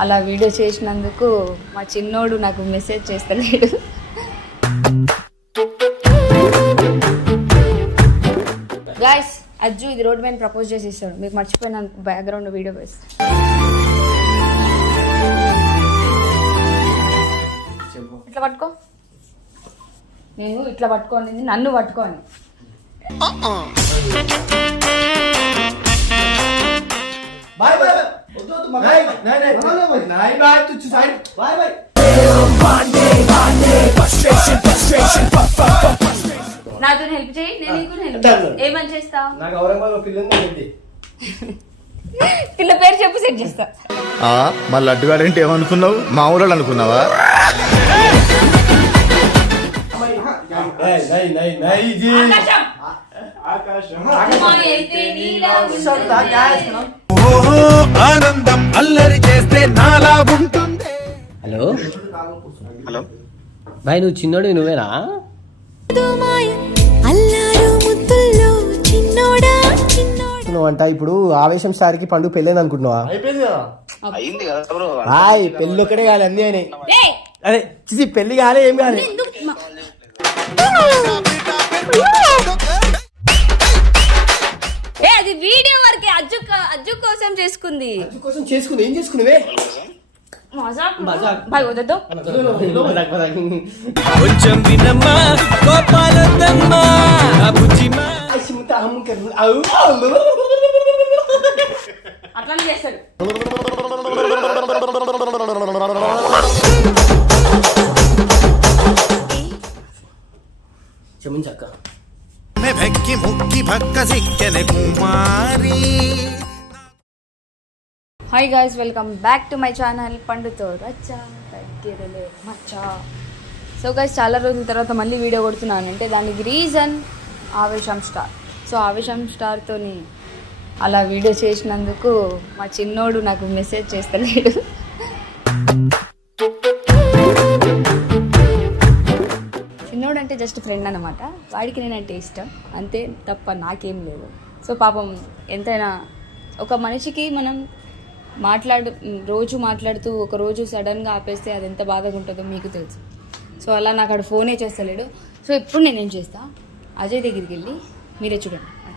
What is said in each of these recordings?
అలా వీడియో చేసినందుకు మా చిన్నోడు నాకు మెసేజ్ చేస్తలేడు. గాయస్ అజ్జు ఇది రోడ్ మీద ప్రపోజ్ చేసి ఇస్తాడు మీకు మర్చిపోయిన బ్యాక్గ్రౌండ్ వీడియో వేసి ఇట్లా పట్టుకో. నేను ఇట్లా పట్టుకోని నన్ను పట్టుకోని. नहीं नहीं नहीं नहीं नहीं बात तू साइड బాయ్ బాయ్ నాతో హెల్ప్ చేయి నేను నీకు హెల్ప్ done. ఏమని చేస్తావు నాకు ఔరంగాబాద్ పిల్ల ఉంది ఏంటి పిల్ల పేరు చెప్పు సెట్ చేస్తా ఆ, మా లడ్డుగాడంటే ఏమనుకున్నావు మా ఊళ్ళో అనుకున్నావా नहीं नहीं नहीं नहीं जी ఓహో ఆనందం అల్లరి చేస్తే నాలా ఉంటుంది హలో? హలో? భాయ్ నువ్వు చిన్నోడు నువ్వేనా? అంట ఇప్పుడు ఆవేశం సారికి పండు పెళ్ళి అనుకుంటున్నావా? హాయ్ పెళ్ళి ఒక్కడే కాదు అన్ని అయినాయి. అదే పెళ్ళి కాలే ఏం కాలే? వీడియో వరకే అజ్జు అజ్జు కోసం చేసుకుంది. కోసం చేసుకుని ఏం వద్దు కొంచెం వినమ్మా గోపాలద్దమ్మా బుజ్జిమా అట్లానే చేస్తాడు. Hi guys welcome back to my channel పండుతో రచ్చా దగ్గరలే మచ్చా సో గైస్ చాలా రోజుల తర్వాత మళ్ళీ వీడియో కొడుతున్నాను. అంటే దానికి రీజన్ ఆవేశం స్టార్ సో ఆవేశం స్టార్తోని అలా వీడియో చేసినందుకు మా చిన్నోడు నాకు మెసేజ్ చేస్తలేడు. చిన్నోడు అంటే జస్ట్ ఫ్రెండ్ అనమాట వాడికి నేనంటే ఇష్టం. అంతే తప్ప నాకేం లేదు. సో పాపం ఎంతైనా ఒక మనిషికి మనం మాట్లాడు రోజు మాట్లాడుతూ ఒక రోజు సడన్గా ఆపేస్తే అది ఎంత బాధగా ఉంటుందో మీకు తెలుసు. సో అలా నాకు అక్కడ ఫోనే చేస్తలేడు. సో ఇప్పుడు నేనేం చేస్తా? అజయ్ దగ్గరికి వెళ్ళి మీరే చూడండి.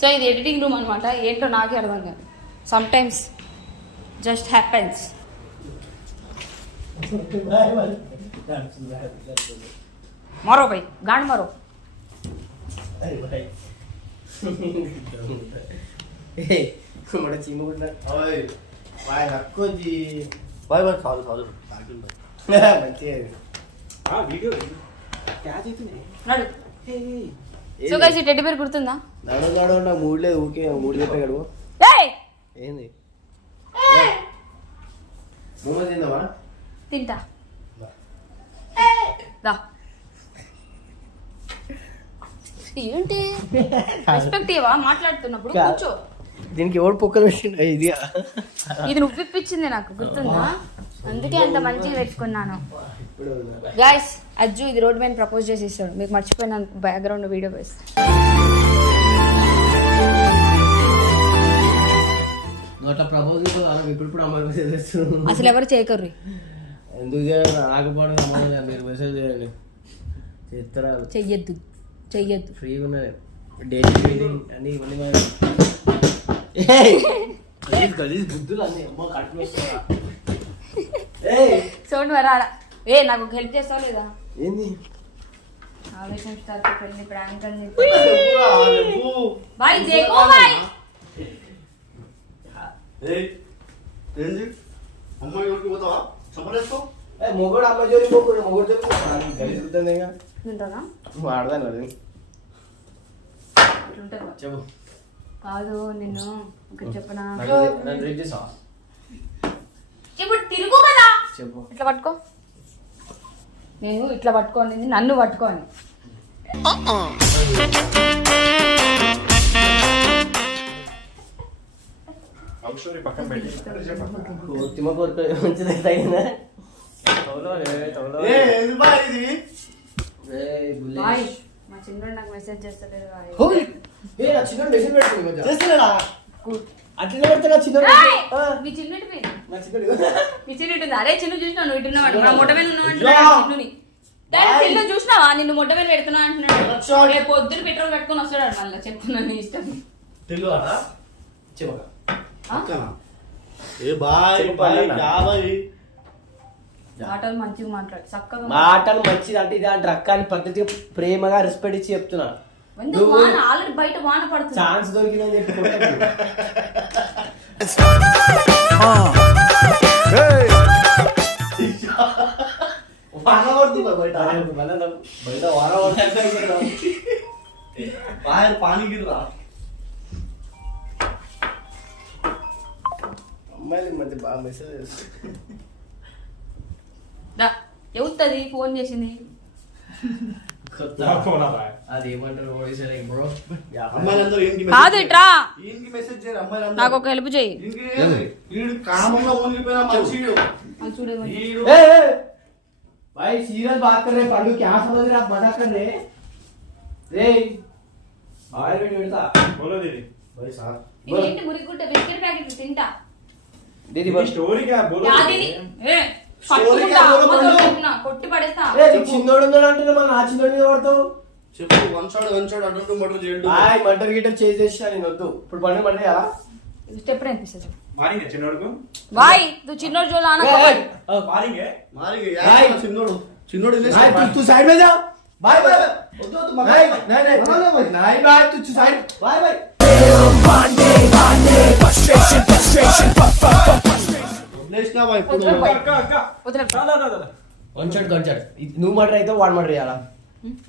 సో ఇది ఎడిటింగ్ రూమ్ అనమాట ఏంటో నాకే అర్థం కాదు. సమ్ టైమ్స్ జస్ట్ హ్యాపెన్స్ మరో పై గాండ్ మరో. Hey. నడు సో కలిసి టెడ్డి పేరు గుర్తుందా నడవగాడు నా మూడు లేదు ఊకే మూడు చెప్పే గడువు ఏయ్ ఏంది మూమ తిందామా తింటా రా ఏంటి రెస్పెక్ట్ ఇవా మాట్లాడుతున్నప్పుడు కూర్చో దీనికి ఎవడు పొక్కలు పెట్టిండు? ఇది ఇది నువ్వు ఇప్పించింది నాకు గుర్తుందా? అందుకే అంత మంచిగా తెచ్చుకున్నాను ఇప్పుడు గాయస్ అజ్జు ఇది రోడ్ మీద ప్రపోజ్ చేసి ఇస్తాడు మీకు మర్చిపోయిన బ్యాక్గ్రౌండ్ వీడియో వేసి అసలు ఎవరు చేయకర్రి? ఎందుకు లేదు మీరు మెసేజ్ చేయండి. చేస్తారా? చెయ్యొద్దు. చెయ్యొద్దు. ఫ్రీగా ఉన్నది డైలీ అన్ని ఇవన్నీ మరి అమ్మ ఏయ్. సౌండ్ వరాడా ఏ నాకు ఒక హెల్ప్ చేస్తావు లేదా? ఏంది? ఆవేశం స్టార్ పెళ్ళి ప్రాంక్ అని చెప్పి. బాయ్ దేకో బాయ్. ఏంది? అమ్మాయి ఊరికి పోతావా? చంపలేసుకో ఏ మొగోడు మొగోడు ఇంకా. నువ్వు ఆడదాను అది? ఇట్లుంటుంది. చెప్పు. కాదు నిన్ను ఒకటి చెప్పనా? ఇప్పుడు తిరుగు కదా! చెప్పు. ఇట్లా పట్టుకో. నేను ఇట్లా పట్టుకోని నన్ను పట్టుకోని. తిమ్మ కోరుకో మంచిది తగిన ఇది బాయ్. మా చిన్నోడు నాకు మెసేజ్ చేస్తలేదు బాయ్ ఏ నా చిన్న మెసేజ్ పెట్టుకుంది చేస్తలేడా? గుడ్. అట్లనే పెడతా చిన్నోడు! ఆ, మీ చిన్నటి పేరు నా చిన్నోడు. మీ చిన్నటి ఉంది అరే చిన్న చూసినా నువ్వు ఇటున్నావు? నా మొట్ట మీద ఉన్నావు యా. చిన్నుని. డాడీ చిన్న చూసినావా? నిన్ను మొట్ట మీద పెడుతున్నా అంటున్నాడు. రేపు పొద్దున పెట్రోల్ పెట్టుకొని వస్తాడు మళ్ళీ. చెప్తున్నాను నీ ఇష్టం. తెలుగునా చెప్పక ఆ? ఏ బాయ్ చెప్పు బాయ్ అన్న. యాభై. మాటలు మంచిగా మాట్లాడు. చక్కగా. మాటలు మంచిది అంటే ఇది అంటే రక్కాన్ని పద్ధతిగా ప్రేమగా రెస్పెక్ట్ ఇచ్చి చెప్తున్నా. వాన? ఆల్రెడీ బయట వాన పడుతుంది. ఛాన్స్ దొరికిందని చెప్పి. వాన పడుతుందా బయట. బయట అమ్మాయిలు మధ్య బాగా మెసేజ్ చేస్తుంది దా ఎవరుతుంది ఫోన్ చేసింది కొత్త అది ఏమంటారు ఒడిశా లైక్ బ్రో అమ్మాయిలందరూ ఏంటి కాదు ఇట్రా ఏంటి మెసేజ్ చేయరు అమ్మాయిలందరూ నాకు ఒక హెల్ప్ చేయి ఏంటి చేయాలి? వీడు కామంగా మునిగిపోయిన మనిషిడు అది చూడేమని వీడు ए, ए, भाई सीरियस बात कर रहे हैं पंडू क्या समझ रहे हैं आप मजाक कर रहे हैं रे बाहर बैठ बैठा बोलो दीदी भाई साहब ఇది ఏంటి మురిగుడ్డ బిస్కెట్ ప్యాకెట్ తింటా दीदी दीदी स्टोरी क्या है? बोलो యాదిని ఏ Story పట్టుకుంటా కాదు, అమ్మతో పండు. చెప్పిన, కొట్టి పడేస్తా ए నీకు చిన్నోడు ఉన్నాడు అంటే మన నా చిన్నోడు మీద పడతావు చెప్పు వన్ షాట్ వన్ షాట్ అటు మటు చేయడు హాయ్ మంటర్ గిటర్ చేసేసా నేను వద్దు ఇప్పుడు పండుగ పండుగ ఎలా స్టెప్ అనిపిస్తుంది मारेंगे चिन्नोड़ को బాయ్ నువ్వు చిన్నోడు చూడాలి ఆన मारेंगे మరి రాయ్. చిన్నోడు చిన్నోడు వెళ్ళేసి नहीं तू तू साइड में जा बाय बाय వద్దు వద్దు नहीं नहीं नहीं नहीं बाय तू तू साइड बाय बाय నువ్వు మర్డర్ అయితే వాడు మర్డర్ చేయాలా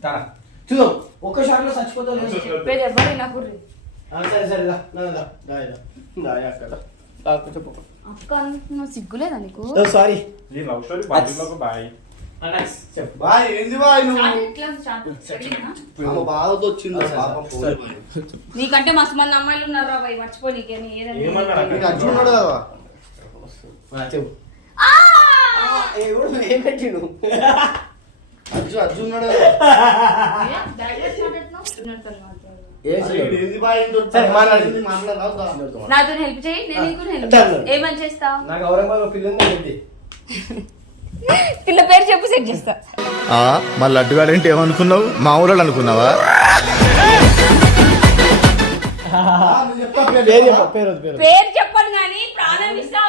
తారా చూద్దాం ఒక్క షాట్లో చచ్చిపోతా సరే అక్క సిగ్గులేదా నీకు? Sorry bye. బాయ్ నీకంటే మస్తు మంది అమ్మాయిలు ఉన్నారు రా మర్చిపోయి ఏమన్నా అర్జున్ కదా చెప్పు. ఏ కూడా ఏం పెట్టిండు? అర్జున్ అర్జున్ ఉన్నాడు. నాతో హెల్ప్ చేయి నేను నీకు హెల్ప్ డన్. ఏమని చేస్తా? నాకు ఔరంగాబాద్లో పిల్ల పేరు చెప్పు సెట్ చేస్తా. ఆ, మా లడ్డుగాడంటే ఏమనుకున్నావు? మా ఊరోళ్ళు అనుకున్నావా? పేరు చెప్పను కానీ ప్రాణం ఇస్తా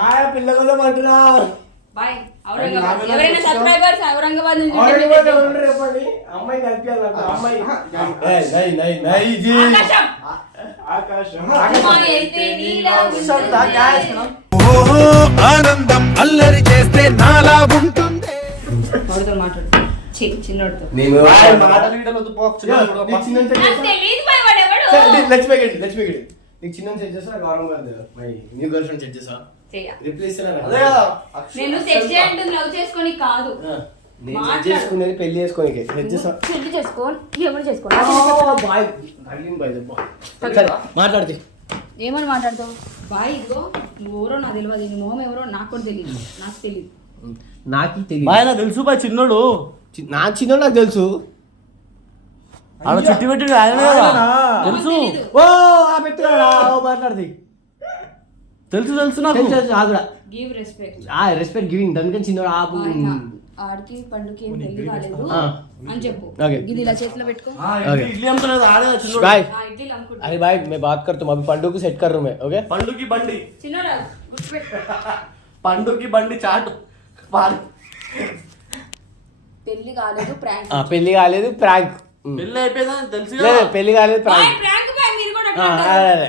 ఆయా పిల్లగల్లో పడుతున్నా అమ్మాయి కనిపించాలి అమ్మాయి. ఆకాశం! ఆకాశం. ఓహో ఆనందం అల్లరి చేస్తే నాలా ఉంటుంది. వాడితో మాట్లాడు. చిన్నోడితో. నేను మాటలు వీడియోలో లక్ష్మి లక్ష్మి చిన్న నాకు చిన్న సెట్ చేసా గౌరవం my new girlfriend set చేసా. రిప్లేస్ అదే కదా నేను సెట్ చేయంటుంది లవ్ చేసుకొని కాదు. నేను సెట్. చేసుకునేది పెళ్ళి చేసుకోనికి. సెట్ చేసా పెళ్ళి చేసుకో ఎవరు చేసుకో. బాయ్ బాయ్ సరే మాట్లాడితే. ఏమని మాట్లాడతావు? బాయ్ ఇదిగో నువ్వు ఎవరో నాకు తెలియదు నీ మొహం ఎవరో నాకు కూడా తెలియదు నాకు తెలియదు నాకు తెలియదు బాయ్ నాకు తెలుసు బాయ్ చిన్నోడు. నా చిన్న నాకు తెలుసు. ఆడ చుట్టి పెట్టి ఆయన తెలుసు ఓ ఆ పెట్టుకోరా ఓ మాట్లాడది తెలుసు తెలుసు నాకు తెలుసు తెలుసు, నాకు కూడా గివ్ రెస్పెక్ట్ ఆ రెస్పెక్ట్ గివింగ్ దానికని చిన్నోడు ఆపు ఆడికి పండుకి ఏం పెళ్లి కాలేదు ఆ. అని చెప్పు ఓకే. ఇది ఇలా చేతిలో పెట్టుకో ఆ, ఇడ్లీ- ఇడ్లీ అమ్ముతున్నాడు ఆడే చిన్నోడు बाय ఆ ఇడ్లీలు అమ్ముకుంటా अरे भाई मैं बात करता हूँ अभी पंडू को सेट कर रहा हूँ मैं ओके పండుకి బండి చిన్నోడా గుర్తుపెట్టుకో పండుకి బండి చాటు పాడు పెళ్లి కాలేదు ప్రాంక్ हाँ పెళ్లి కాలేదు ప్రాంక్ పెళ్ళి అయిపోయిందని తెలుసు లేదు పెళ్ళి కాలేదు బాయ్ ప్రాంక్ ప్రాంక్ బాయ్ మీరు కూడా అట్లా అంటారు.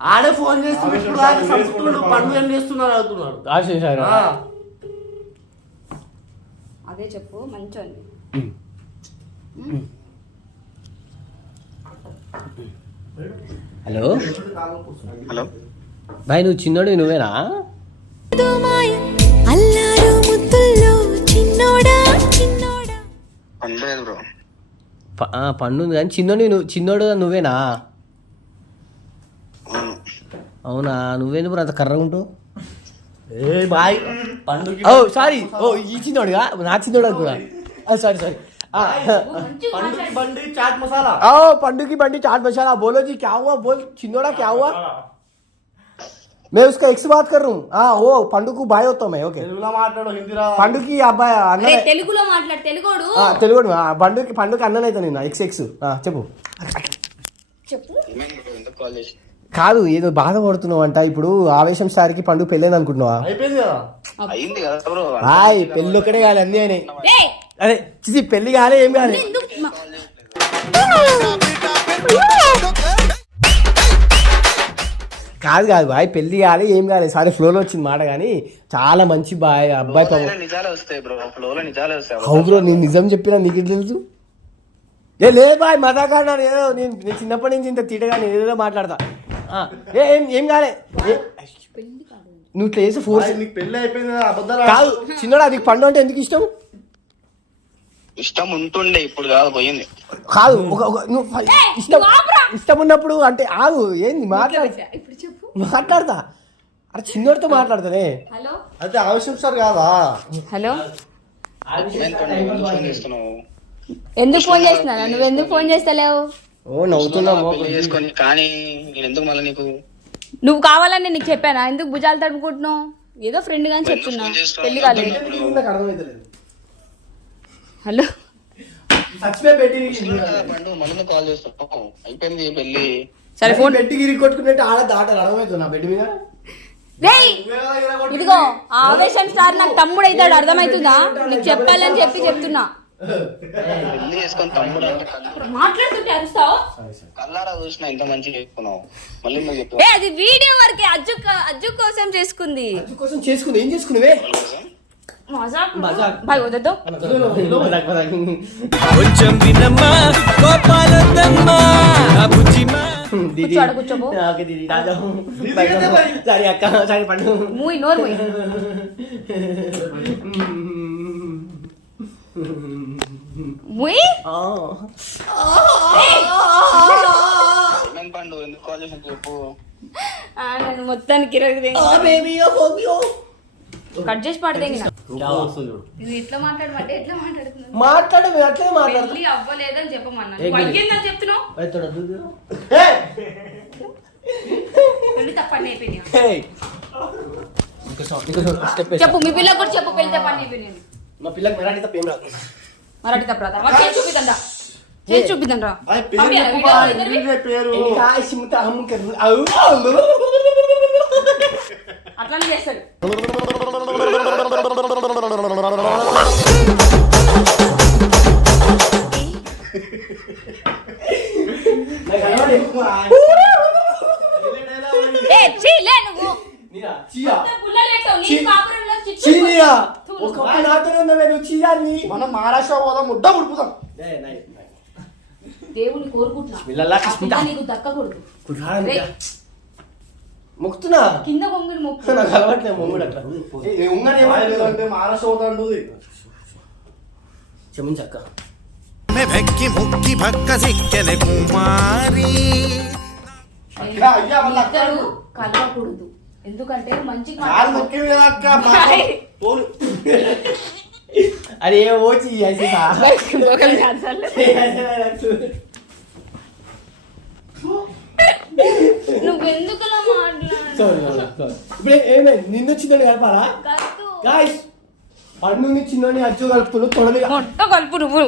ఆడే ఫోన్ చేస్తూ ఇప్పుడు దాకా సంపుతున్నాడు పండు ఏం చేస్తున్నాడు అవుతున్నాడు ఆశించారు ఆ, అదే చెప్పు మంచోని. హలో? హలో? భాయ్ నువ్వు చిన్నోడు నువ్వేనా? పండు ఉంది కానీ చిన్నోడు నువ్వు చిన్నోడు నువ్వేనా అవును అవునా నువ్వేందుకు బ్రో అంత కర్రగా ఉంటావు ఏ బాయ్ పండుకి ఓ సారీ ఓ ఈ చిన్నోడుగా నా చిన్నోడు కూడా సారీ సారీ మంచిగా పండుకి మాట్లాడు. బండి చాట్ మసాలా ओ पंडू की बंडी चाट मसाला बोलो जी क्या हुआ बोल चिंदोड़ा क्या हुआ मैं उसका एक्स बात कर रहा हूँ हाँ वो पंडू को भाई होता हूँ मैं ओके తెలుగులో మాట్లాడు హిందీ రా పండు కి అబ్బాయి అరే అన్ననే తెలుగులో మాట్లాడు తెలుగోడు ఆ, తెలుగు ఆ, పండుకి పండుకి అన్ననే అయితే నేను ఎక్స్ ఎక్స్ ఆ, చెప్పు చెప్పు కాదు ఏదో బాధపడుతున్నావు అంట ఇప్పుడు ఆవేశం సారికి పండుగ పెళ్ళైంది అనుకుంటున్నావా అయిపోయింది కదా అయింది కదా బ్రో హాయ్ పెళ్ళి ఒక్కడే కాదు అన్నీ అయినాయి రేయ్, అదే చిసి పెళ్లి కాలే ఏం కాలే కాదు కాదు బాయ్ పెళ్ళి కాలే ఏం కాలే. సారీ ఫ్లోలో వచ్చింది మాట కానీ చాలా మంచి బాయ్ అబ్బాయి వస్తాయి బ్రో ఫ్లోలో నిజాలే వస్తాయి. హౌ బ్రో నేను నిజం చెప్పినా నీకు తెలుసు? ఏ లేదు బాయ్ మజాకా అన్నాను ఏదో నేను నేను చిన్నప్పటి నుంచి ఇంత తీటగా నేను ఏదో మాట్లాడతా. ఆ, ఏ ఏం ఏం కాలే? ఏ, నువ్వు ఇట్లా చేసి ఫోర్స్ పెళ్ళి అయిపోయింది కదా, కాదు చిన్నడా నీకు పండు అంటే ఎందుకు ఇష్టం? ఇష్టం ఉంటుండే ఇప్పుడు కాదు పోయింది. కాదు ఒక ఒక నువ్వు ఫ- ఇష్టం ఇష్టం ఉన్నప్పుడు అంటే ఆగు ఏంది మాట్లాడు. మాట్లాడతా? అరే చిన్నోడితో మాట్లాడతానే. హలో. అయితే అవసరం సార్ కాదా? హలో. ఎందుకు ఫోన్ చేస్తున్నాను నువ్వు ఎందుకు ఫోన్ చేస్తలేవు? ఓ నవ్వుతున్నావు చేసుకొని కానీ నేను ఎందుకు మళ్ళీ నీకు నువ్వు కావాలని నీకు చెప్పానా? ఎందుకు భుజాలు తడుపుకుంటున్నావు ఏదో ఫ్రెండ్ గాని చెప్తున్నా? పెళ్ళి కాలేదు. హలో. చచ్చిపోయి పెట్టి కాల్ చేస్తున్నావు అయిపోయింది పెళ్ళి. సరే ఫోన్ పెట్టి గిరి కొట్టుకున్నట్టు ఆడ దాట అర్థమవుతుంది నా బెడ్ మీద? రేయ్! ఇదిగో ఆవేశం స్టార్ నాకు తమ్ముడు అవుతాడు అర్థమవుతుందా? నీకు చెప్పాలని చెప్పి చెప్తున్నా. పెళ్ళి చేసుకొని తమ్ముడు అంటే కళ్ళు- మాట్లాడుతుంటే అరుస్తావు? కల్లారా చూసిన ఇంత చేసుకున్నావు మళ్ళీ నువ్వు చెప్పు. ఏ అది వీడియో వరకే అజ్జు క- అజ్జు కోసం చేసుకుంది. అజ్జు ఏం చేసుకునివే? కొంచెం వినమ్మా బుజ్జిమా. కూర్చో, ఆడ కూర్చోపో. ఓకే దీది రాజా సరే అక్క సరే పండు. మూయి నోరు మూయి. మూయి? పండు ఎందుకు కాల్ చేసిన చెప్పు. మొత్తానికి ఇరవై కట్ చేసి పడదేంగి నువ్వు ఇట్లా మాట్లాడమంటే ఎట్లా మాట్లాడుతున్నావు? మాట్లాడు అట్లే మాట్లాడు పెళ్ళి అవ్వలేదని చెప్పమన్నా. నువ్వు? అయ్యిందని చెప్తున్నావు? పెళ్ళి తప్పని అయిపోయింది చెప్పు మీ పిల్లకి కూడా చెప్పు పెళ్ళి తప్పని అయిపోయింది మా పిల్లకి మరాఠీ తప్ప ఏం రాదు. మరాఠీ తప్ప రాదా? చూపిద్దాం చేసి చూపిద్దాం రా. అట్లానే చేస్తాడు. మనం మహారాష్ట్ర పోదాం ముద్ద ఉడుపుదాం దేవుని కోరుకుంటున్నా. దక్కకూడదు. మొక్కుతున్నా? కింద బొంగుని మొక్కు. నాకు అలవాట్లేదు మొంగుడు అట్లా. ఏ, ఏ, ఉంగరం ఏమో లేదు. లేదంటే మహారాష్ట్ర పోతాడు క్షమించక్క వెక్కి ముక్కి భక్క సిక్కెన కుమారి. ఇద్దరు కలవకూడదు. ఎందుకంటే. పోలు. అరే ఏ ఓచి అయితే లోకల్ డాన్సర్లు. నువ్వెందుకు అలా మాట్లాడు ఇప్పుడు ఏమైంది? నిన్ను చిన్నోని కలపాలా? కలుపు. గాయస్ పండు చిన్నోని అచ్చు కలుపుతున్నాడు తొడలు మొట్ట కలుపు నువ్వు.